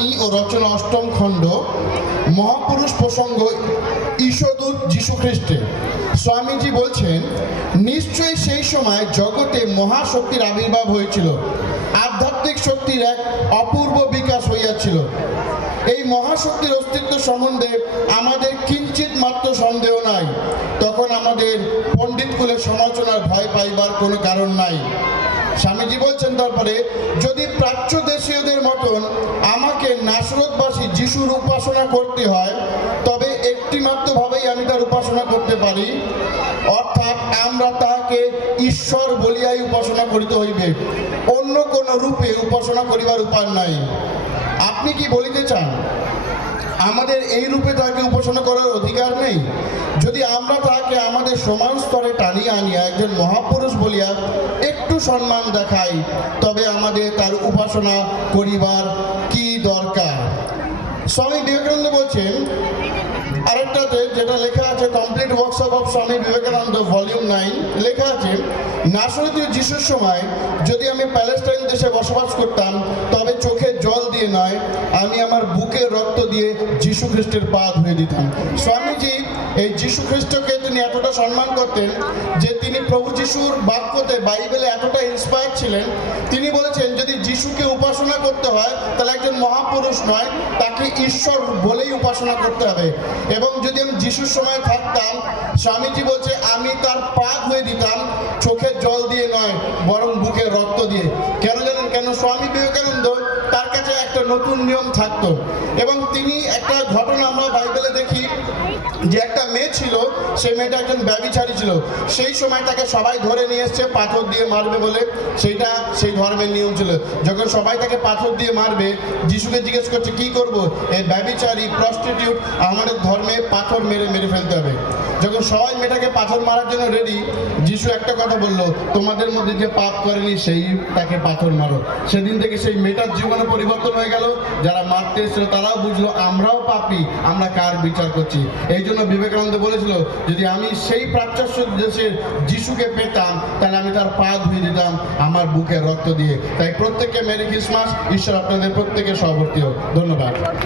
বাণী ও রচনা ৮ম খণ্ড, মহাপুরুষ প্রসঙ্গ ঈশ্বরদূত যীশু খ্রিস্টে। স্বামীজি বলছেন, নিশ্চয়ই সেই সময় জগতে মহাশক্তির আবির্ভাব হয়েছিল, আধ্যাত্মিক শক্তির এক অপূর্ব বিকাশ হইয়াছিল। এই মহাশক্তির অস্তিত্ব সম্বন্ধে আমাদের কিঞ্চিত মাত্র সন্দেহ নাই। তখন আমাদের পণ্ডিত কুলের সমালোচনার ভয় পাইবার কোনো কারণ নাই। স্বামীজি বলছেন তারপরে, যদি প্রাচ্য দেশীয়দের মতন আমাকে নাসরতবাসী যিশুর উপাসনা করতে হয়, তবে একটি মাত্র ভাবেই আমি তার উপাসনা করতে পারি, অর্থাৎ আমরা তাহাকে ঈশ্বর বলিয়াই উপাসনা করিতে হইবে, অন্য কোন রূপে উপাসনা করিবার উপায় নাই। আপনি কি বলিতে চান আমাদের এই রূপে তাকে উপাসনা করার অধিকার নেই? যদি আমরা তাকে আমাদের সমান স্তরে টানিয়ে আনিয়া একজন মহাপুরুষ বলিয়া একটু সম্মান দেখাই, তবে আমাদের তার উপাসনা করিবার কি দরকার? স্বামী বিবেকানন্দ বলছেন আরেকটাতে, যেটা লেখা আছে complete workshop of Swami Vivekananda volume 9, লেখা আছে, নাসরতীয় যিশুর সময় যদি আমি প্যালেস্টাইন দেশে বসবাস করতাম, তবে চোখে জল দিয়ে নয়, আমি আমার বুকের রক্ত দিয়ে যীশু খ্রিস্টের পা ধুয়ে দিতাম। স্বামীজি এই যীশু খ্রিস্টকে তিনি এতটা সম্মান করতেন যে তিনি প্রভু যিশুর বাক্যতে, বাইবেলে এতটা ইন্সপায়ার ছিলেন, তিনি বলেছেন যদি যিশুকে উপাসনা করতে হয় তাহলে একজন মহাপুরুষ নয়, তাকে ঈশ্বর বলেই উপাসনা করতে হবে। এবং যদি আমি যিশুর সময় থাকতাম, স্বামীজি বলছে আমি তার পা ধুয়ে দিতাম, চোখের জল দিয়ে নয়, বরং বুকের রক্ত দিয়ে। কেন জানেন? কেন? স্বামী বিবেকানন্দ তার কাছে একটা নতুন নিয়ম থাকতো। এবং তিনি একটা ঘটনা আমরা বাইবেলে দেখি যে একটা মেয়ে ছিল, সেই মেয়েটা একজন ব্যভিচারী ছিল। সেই সময় তাকে সবাই ধরে নিয়ে এসছে পাথর দিয়ে মারবে বলে, সেইটা সেই ধর্মের নিয়ম ছিল। যখন সবাই তাকে পাথর দিয়ে মারবে, যিশুকে জিজ্ঞেস করছে কি করব? এই ব্যভিচারী প্রস্টিটিউট আমাদের ধর্মে পাথর মেরে মেরে ফেলতে হবে। যখন সবাই মেয়েটাকে পাথর মারার জন্য রেডি, যিশু একটা কথা বললো, তোমাদের মধ্যে যে পাপ করেনি সেই তাকে পাথর মারো। সেদিন থেকে সেই মেয়েটার জীবনে পরিবর্তন হয়ে গেল। যারা মারতে এসেছিল তারাও বুঝলো আমরাও পাপী, আমরা কার বিচার করছি। এই জন্য বিবেকানন্দ বলেছিল, যদি আমি সেই প্রাচ্য দেশের যিশুকে পেতাম, তাহলে আমি তার পা ধুয়ে দিতাম আমার বুকের রক্ত দিয়ে। তাই প্রত্যেককে মেরি ক্রিসমাস। ঈশ্বর আপনাদের প্রত্যেকের সহবর্তী হোক। ধন্যবাদ।